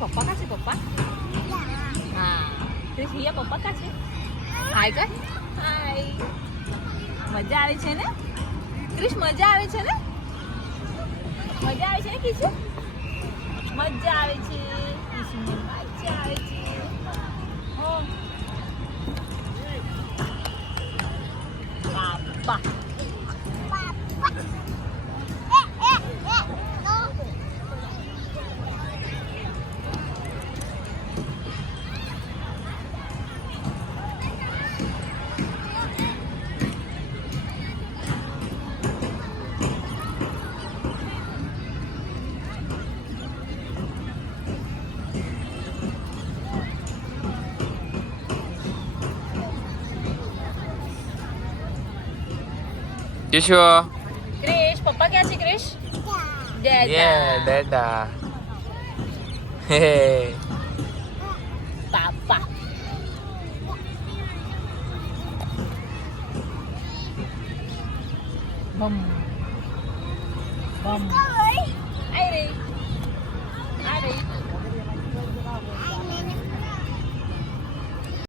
પપ્પા કા છે પપ્પા? હા ક્રિશ હિયા પપ્પા કા છે? હાય કર હાય. મજા આવે છે ને ક્રિશ? મજા આવે છે ને? મજા આવે છે ને કિશુ? મજા આવે છે કિશુને મજા આવે છે. પાપા Kishu. ક્રિશ પપ્પા ક્યાં છે ક્રિશ? Yeah, Dada. Hey. પાપા બમ બમ આઈ રહી